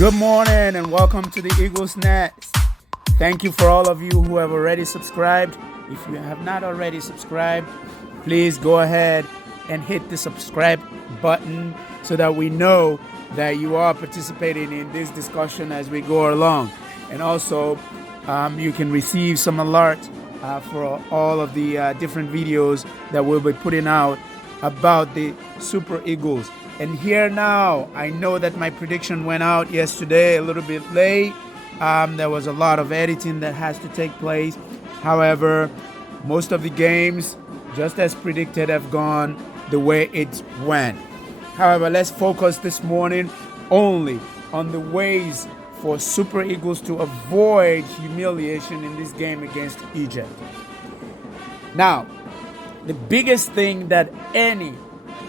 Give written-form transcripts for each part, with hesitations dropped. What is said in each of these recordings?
Good morning and welcome to the Eagles Nest. Thank you for all of you who have already subscribed. If you have not already subscribed, please go ahead and hit the subscribe button so that we know that you are participating in this discussion as we go along. And also, you can receive some alert for all of the different videos that we'll be putting out about the Super Eagles. And here now, I know that my prediction went out yesterday a little bit late. There was a lot of editing that has to take place. However, most of the games, just as predicted, have gone the way it went. However, let's focus this morning only on the ways for Super Eagles to avoid humiliation in this game against Egypt. Now, the biggest thing that any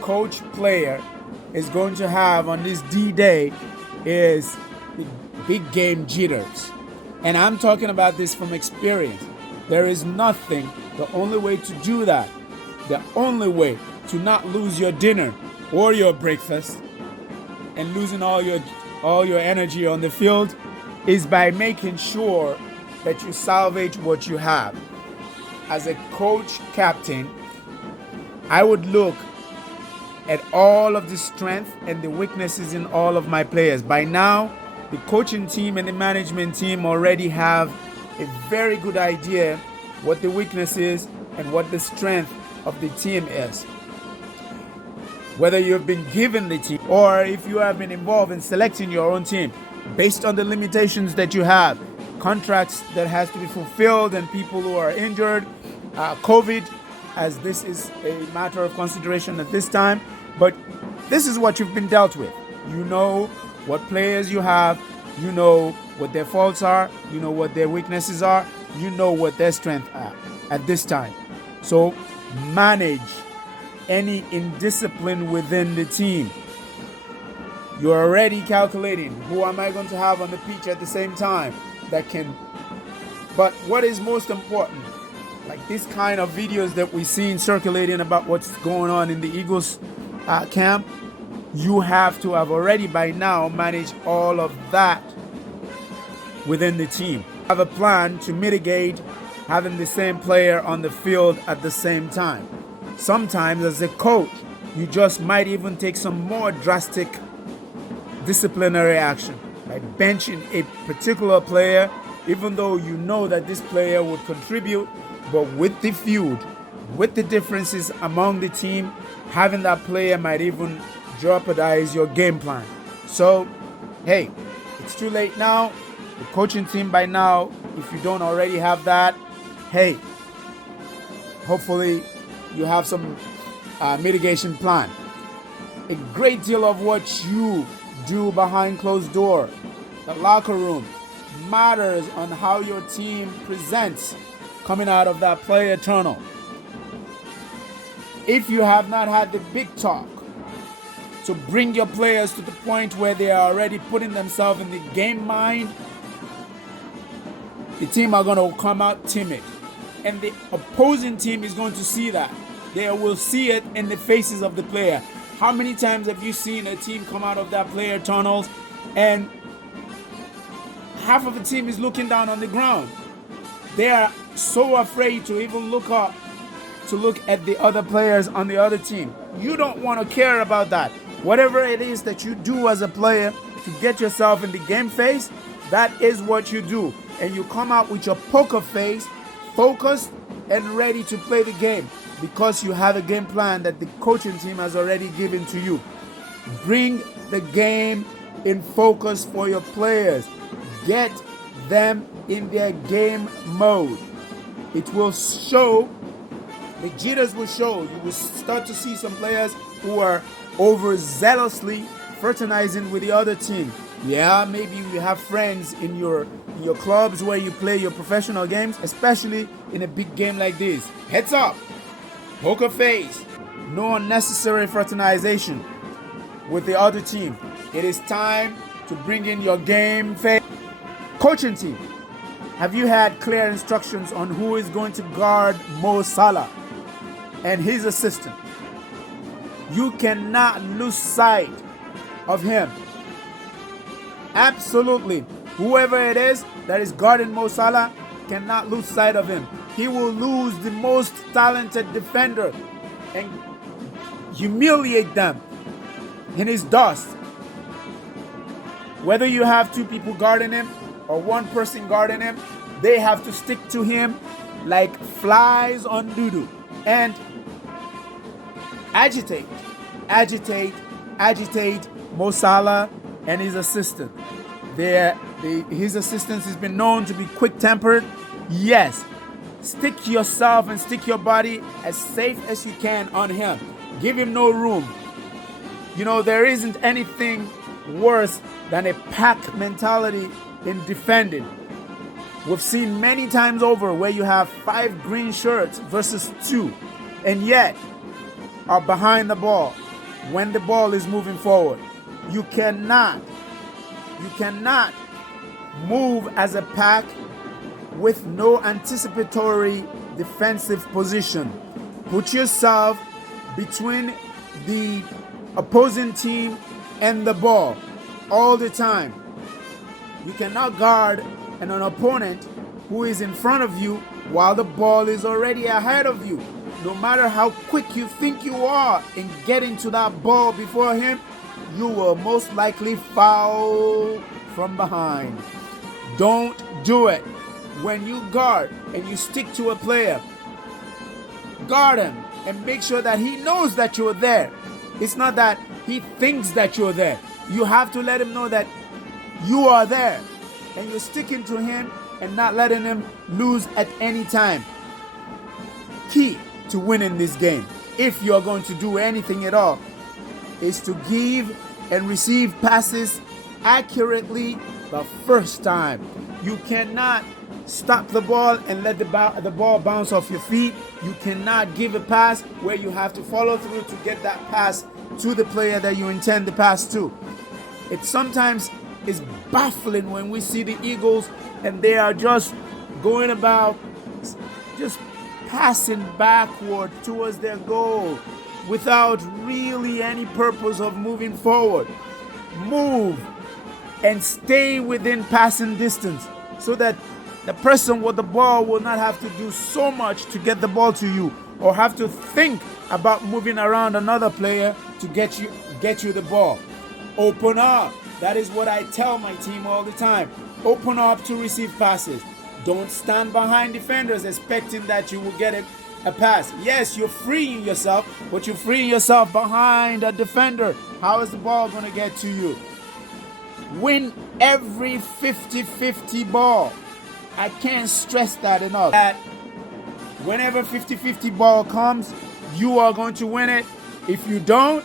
coach player is going to have on this D-Day is the big game jitters. And I'm talking about this from experience. There is nothing, the only way to do that, the only way to not lose your dinner or your breakfast and losing all your energy on the field is by making sure that you salvage what you have. As a coach captain, I would look at all of the strength and the weaknesses in all of my players. By now, the coaching team and the management team already have a very good idea what the weakness is and what the strength of the team is. Whether you've been given the team or if you have been involved in selecting your own team based on the limitations that you have, contracts that has to be fulfilled and people who are injured, COVID, as this is a matter of consideration at this time. But this is what you've been dealt with. You know what players you have. You know what their faults are. You know what their weaknesses are. You know what their strengths are at this time. So manage any indiscipline within the team. You're already calculating who am I going to have on the pitch at the same time that can. But what is most important, like this kind of videos that we've seen circulating about what's going on in the Eagles camp, you have to have already by now managed all of that within the team. Have a plan to mitigate having the same player on the field at the same time. Sometimes as a coach, you just might even take some more drastic disciplinary action, like benching a particular player, even though you know that this player would contribute, but with the feud, with the differences among the team, having that player might even jeopardize your game plan. So, hey, it's too late now. The coaching team by now, if you don't already have that, hey, hopefully you have some mitigation plan. A great deal of what you do behind closed door, the locker room, matters on how your team presents coming out of that player tunnel. If you have not had the big talk to bring your players to the point where they are already putting themselves in the game mind, the team are going to come out timid. And the opposing team is going to see that. They will see it in the faces of the player. How many times have you seen a team come out of that player tunnels and half of the team is looking down on the ground? They are so afraid to even look up to look at the other players on the other team. You don't want to care about that. Whatever it is that you do as a player to get yourself in the game phase, that is what you do. And you come out with your poker face, focused and ready to play the game because you have a game plan that the coaching team has already given to you. Bring the game in focus for your players. Get them in their game mode. It will show, the jitters will show. You will start to see some players who are overzealously fraternizing with the other team. Yeah, maybe you have friends in your clubs where you play your professional games, especially in a big game like this. Heads up, poker face, no unnecessary fraternization with the other team. It is time to bring in your game face. Coaching team, have you had clear instructions on who is going to guard Mo Salah and his assistant? You cannot lose sight of him. Absolutely. Whoever it is that is guarding Mo Salah cannot lose sight of him. He will lose the most talented defender and humiliate them in his dust. Whether you have two people guarding him or one person guarding him, they have to stick to him like flies on doo-doo and agitate Mo Salah and his assistant. His assistant has been known to be quick-tempered. Yes, stick yourself and stick your body as safe as you can on him. Give him no room. You know, there isn't anything worse than a pack mentality in defending. We've seen many times over where you have 5 green shirts versus 2, and yet are behind the ball when the ball is moving forward. You cannot move as a pack with no anticipatory defensive position. Put yourself between the opposing team and the ball all the time. You cannot guard an opponent who is in front of you while the ball is already ahead of you. No matter how quick you think you are in getting to that ball before him, you will most likely foul from behind. Don't do it. When you guard and you stick to a player, guard him and make sure that he knows that you're there. It's not that he thinks that you're there. You have to let him know that you are there and you're sticking to him and not letting him lose at any time. Key to winning this game, if you're going to do anything at all, is to give and receive passes accurately the first time. You cannot stop the ball and let the ball bounce off your feet. You cannot give a pass where you have to follow through to get that pass to the player that you intend to pass to. It sometimes is baffling when we see the Eagles and they are just going about just passing backward towards their goal without really any purpose of moving forward. Move and stay within passing distance so that the person with the ball will not have to do so much to get the ball to you or have to think about moving around another player to get you the ball. Open up. That is what I tell my team all the time. Open up to receive passes. Don't stand behind defenders expecting that you will get a pass. Yes, you're freeing yourself, but you're freeing yourself behind a defender. How is the ball going to get to you? Win every 50-50 ball. I can't stress that enough. That whenever 50-50 ball comes, you are going to win it. If you don't,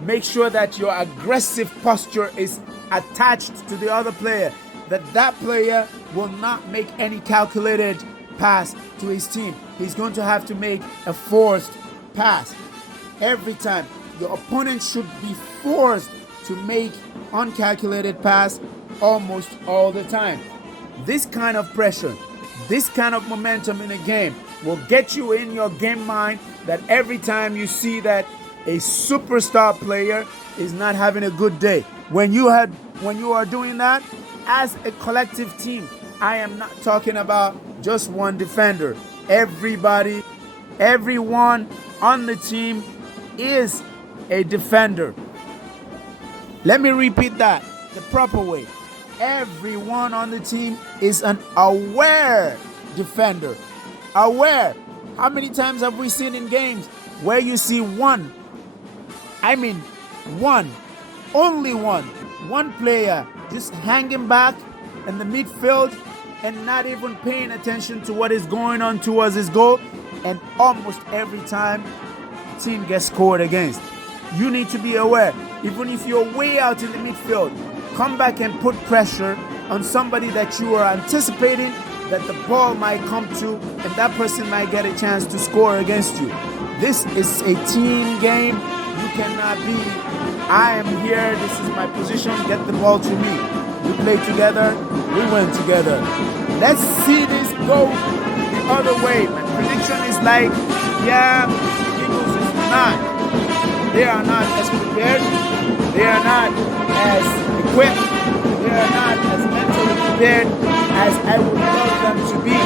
make sure that your aggressive posture is attached to the other player, that player will not make any calculated pass to his team. He's going to have to make a forced pass. Every time, your opponent should be forced to make uncalculated pass almost all the time. This kind of pressure, this kind of momentum in a game will get you in your game mind that every time you see that a superstar player is not having a good day. When you are doing that as a collective team, I am not talking about just one defender. Everybody, everyone on the team is a defender. Let me repeat that the proper way. Everyone on the team is an aware defender. Aware. How many times have we seen in games where you see only one player just hanging back in the midfield and not even paying attention to what is going on towards his goal, and almost every time the team gets scored against. You need to be aware. Even if you're way out in the midfield, come back and put pressure on somebody that you are anticipating that the ball might come to, and that person might get a chance to score against you. This is a team game. You cannot be, I am here, this is my position, get the ball to me. We play together, we win together. Let's see this go the other way. My prediction is like, the Eagles is not. They are not as prepared. They are not as equipped. They prepared as I would love them to be.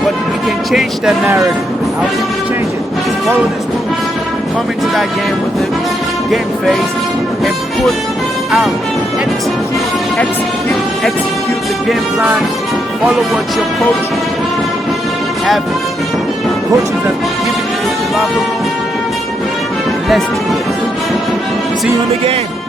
But we can change that narrative. How can we change it? Just follow these rules. Come into that game with the game face and put out, execute the game plan. Follow what your coaches have given you in the locker room. Let's do this. See you in the game.